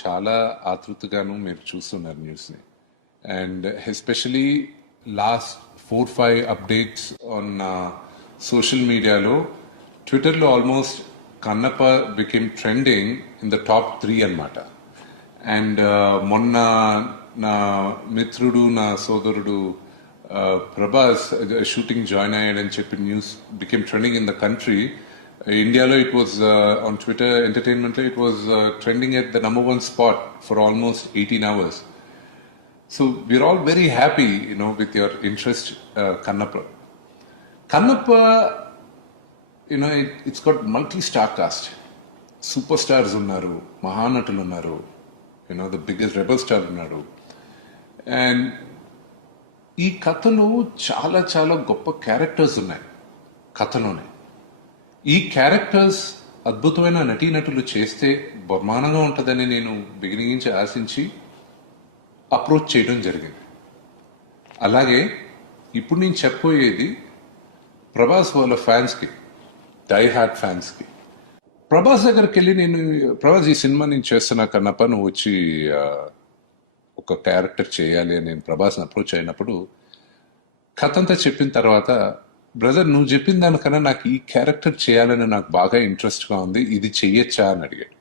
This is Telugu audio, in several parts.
చాలా ఆతృతగాను మీరు చూస్తున్నారు న్యూస్ని. And especially last 4-5 updates on social మీడియాలో, ట్విట్టర్లో almost Kannappa became trending in the top 3 అన్నమాట. అండ్ మొన్న నా మిత్రుడు, నా సోదరుడు ప్రభాస్ షూటింగ్ జాయిన్ అయ్యాడని చెప్పి news became trending in the country. ఇండియాలో ఇట్ వాజ్ ఆన్ ట్విట్టర్ ఎంటర్టైన్మెంట్లో it was trending at the number 1 spot for almost 18 hours. So we're all very happy, with your interest, Kannappa. Kannappa, it's got multi-star cast. Superstars unnaru, Mahanatalu unnaru, the biggest rebel star unnaru. And ఈ కథలో చాలా చాలా గొప్ప క్యారెక్టర్స్ ఉన్నాయి కథలోనే. ఈ క్యారెక్టర్స్ అద్భుతమైన నటీనటులు చేస్తే బహుమానంగా ఉంటుందని నేను బిగినింగ్ నుంచి ఆశించి అప్రోచ్ చేయడం జరిగింది. అలాగే ఇప్పుడు నేను చెప్పబోయేది ప్రభాస్ వాళ్ళ ఫ్యాన్స్కి, డై హార్ట్ ఫ్యాన్స్కి. ప్రభాస్ దగ్గరికి వెళ్ళి ప్రభాస్ ఈ సినిమా నేను చేస్తున్నా కన్నప్ప, నువ్వు వచ్చి ఒక క్యారెక్టర్ చేయాలి అని నేను ప్రభాస్ని అప్రోచ్ అయినప్పుడు కథ అంతా చెప్పిన తర్వాత, బ్రదర్ నువ్వు చెప్పిన దానికన్నా నాకు ఈ క్యారెక్టర్ చేయాలని నాకు బాగా ఇంట్రెస్ట్గా ఉంది, ఇది చెయ్యొచ్చా అని అడిగాడు.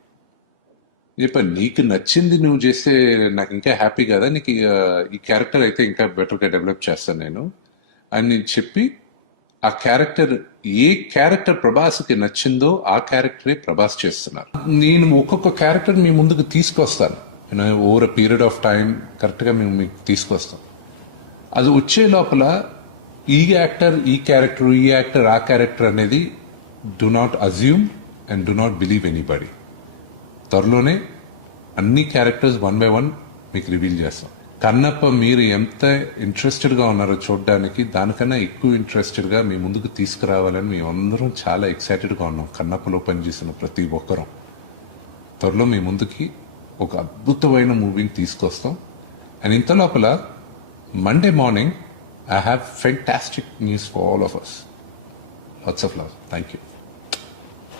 చెప్పా, నీకు నచ్చింది నువ్వు చేస్తే నాకు ఇంకా హ్యాపీ కదా, నీకు ఈ క్యారెక్టర్ అయితే ఇంకా బెటర్గా డెవలప్ చేస్తాను నేను అని చెప్పి, ఆ క్యారెక్టర్ ఏ క్యారెక్టర్ ప్రభాస్కి నచ్చిందో ఆ క్యారెక్టరే ప్రభాస్ చేస్తున్నారు. నేను ఒక్కొక్క క్యారెక్టర్ మీ ముందుకు తీసుకొస్తాను, over a period of time కరెక్ట్గా మేము మీకు తీసుకొస్తాం. అది వచ్చే లోపల ఈ యాక్టర్ ఈ క్యారెక్టర్, ఈ యాక్టర్ ఆ క్యారెక్టర్ అనేది do not assume and do not believe anybody. త్వరలోనే అన్ని క్యారెక్టర్స్ 1 by 1 మీకు రివీల్ చేస్తాం. కన్నప్ప మీరు ఎంత ఇంట్రెస్టెడ్గా ఉన్నారో చూడడానికి, దానికన్నా ఎక్కువ ఇంట్రెస్టెడ్గా మీ ముందుకు తీసుకురావాలని మేమందరం చాలా ఎక్సైటెడ్గా ఉన్నాం. కన్నప్పలో పనిచేసిన ప్రతి ఒక్కరం త్వరలో మీ ముందుకి ఒక అద్భుతమైన మూవీని తీసుకొస్తాం. అండ్ ఇంత లోపల Monday morning, I have fantastic news for all of us. Lots of love. Thank you.